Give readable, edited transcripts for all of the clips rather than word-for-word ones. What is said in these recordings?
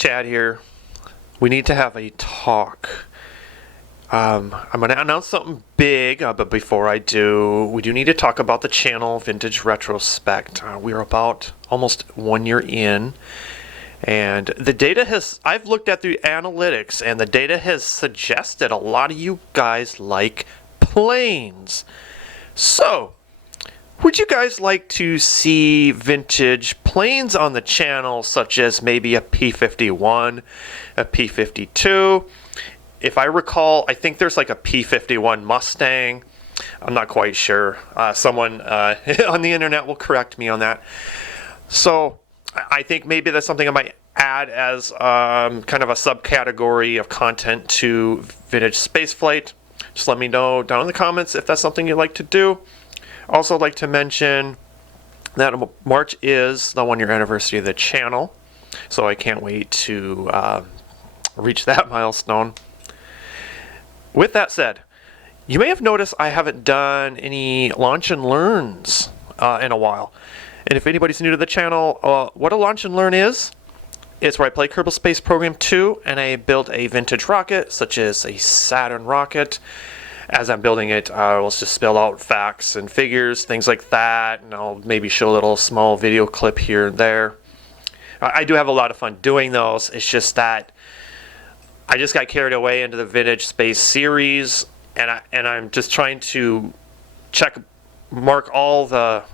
Chad here. We need to have a talk. I'm going to announce something big, but before I do, we do need to talk about the channel Vintage Retrospect. We're about almost 1 year in, and the data I've looked at the analytics, and the data has suggested a lot of you guys like planes. So, would you guys like to see vintage planes on the channel, such as maybe a P-51, a P-52? If I recall, I think there's like a P-51 Mustang. I'm not quite sure. Someone on the internet will correct me on that. So I think maybe that's something I might add as kind of a subcategory of content to Vintage Spaceflight. Just let me know down in the comments if that's something you'd like to do. Also, I'd like to mention that March is the 1 year anniversary of the channel, so I can't wait to reach that milestone. With that said, you may have noticed I haven't done any launch and learns in a while. And if anybody's new to the channel, what a launch and learn is, it's where I play Kerbal Space Program 2 and I build a vintage rocket, such as a Saturn rocket. As I'm building it, I'll just spell out facts and figures, things like that, and I'll maybe show a little small video clip here and there. I do have a lot of fun doing those. It's just that I just got carried away into the Vintage Space series, and I'm just trying to mark all the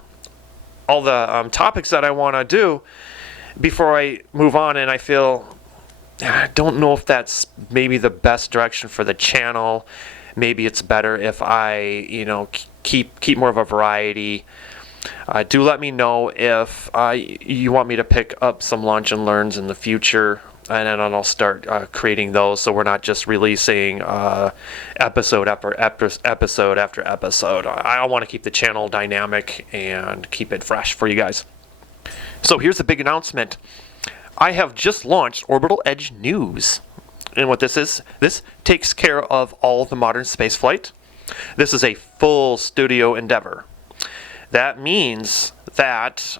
topics that I want to do before I move on, and I feel I don't know if that's maybe the best direction for the channel. Maybe it's better if I, keep more of a variety. Do let me know if you want me to pick up some launch and learns in the future, and then I'll start creating those, so we're not just releasing episode after episode. I want to keep the channel dynamic and keep it fresh for you guys. So here's the big announcement. I have just launched Orbital Edge News. And what this is, this takes care of all the modern spaceflight. This is a full studio endeavor. That means that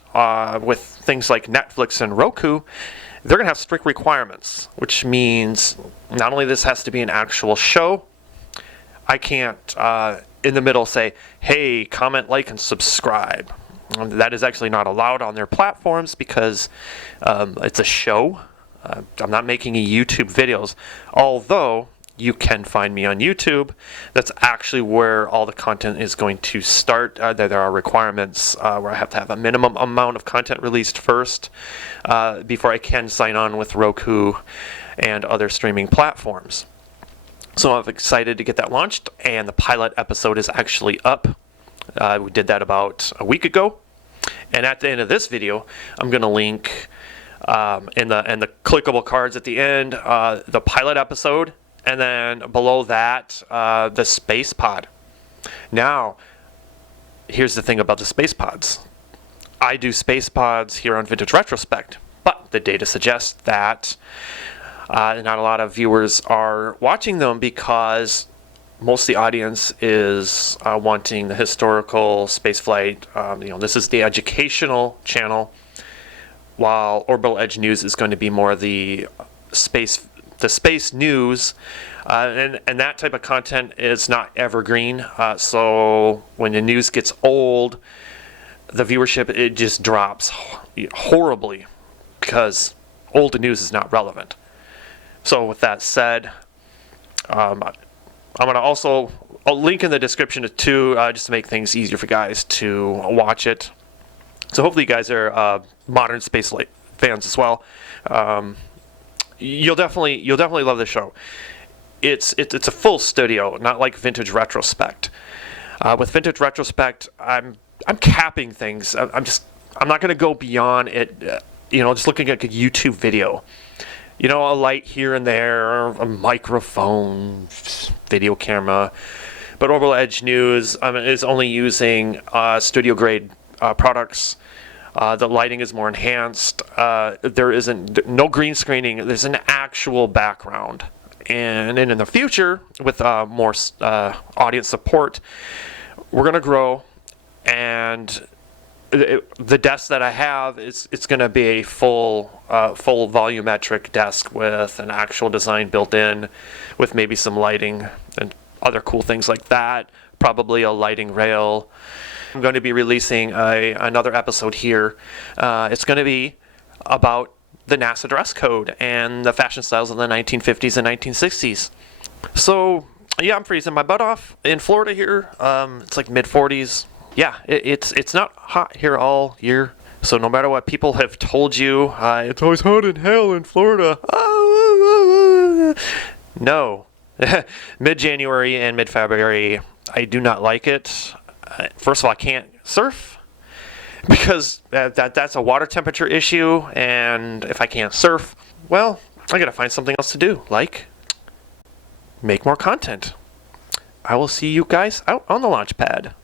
with things like Netflix and Roku, they're going to have strict requirements, which means not only this has to be an actual show, I can't in the middle say, hey, comment, like, and subscribe. That is actually not allowed on their platforms because it's a show. I'm not making any YouTube videos, although you can find me on YouTube. That's actually where all the content is going to start. There are requirements where I have to have a minimum amount of content released first before I can sign on with Roku and other streaming platforms. So I'm excited to get that launched, and the pilot episode is actually up. We did that about a week ago, and at the end of this video, I'm going to link in the clickable cards at the end, the pilot episode, and then below that, the space pod. Now, here's the thing about the space pods. I do space pods here on Vintage Retrospect, but the data suggests that not a lot of viewers are watching them because most of the audience is wanting the historical spaceflight. This is the educational channel, while Orbital Edge News is going to be more the space news, and that type of content is not evergreen. So when the news gets old, the viewership, it just drops horribly because old news is not relevant. So with that said, I'm going to also I'll link in the description too, just to make things easier for guys to watch it. So hopefully you guys are modern spaceflight fans as well. You'll definitely love the show. It's a full studio, not like Vintage Retrospect. With Vintage Retrospect, I'm capping things. I'm not going to go beyond it. Just looking at a YouTube video. A light here and there, a microphone, video camera. But Orbital Edge News is only using studio grade products. The lighting is more enhanced. There isn't no green screening. There's an actual background. And in the future, with more audience support, we're going to grow, and the desk that I have it's going to be a full volumetric desk with an actual design built in, with maybe some lighting and other cool things like that. Probably a lighting rail. I'm going to be releasing another episode here. It's going to be about the NASA dress code and the fashion styles of the 1950s and 1960s. So yeah, I'm freezing my butt off in Florida here. It's like mid 40s. Yeah, it's not hot here all year. So no matter what people have told you, it's always hot in hell in Florida. No. Mid-January and mid-February, I do not like it. First of all, I can't surf because that's a water temperature issue, and if I can't surf, well, I gotta find something else to do, like make more content. I will see you guys out on the launch pad.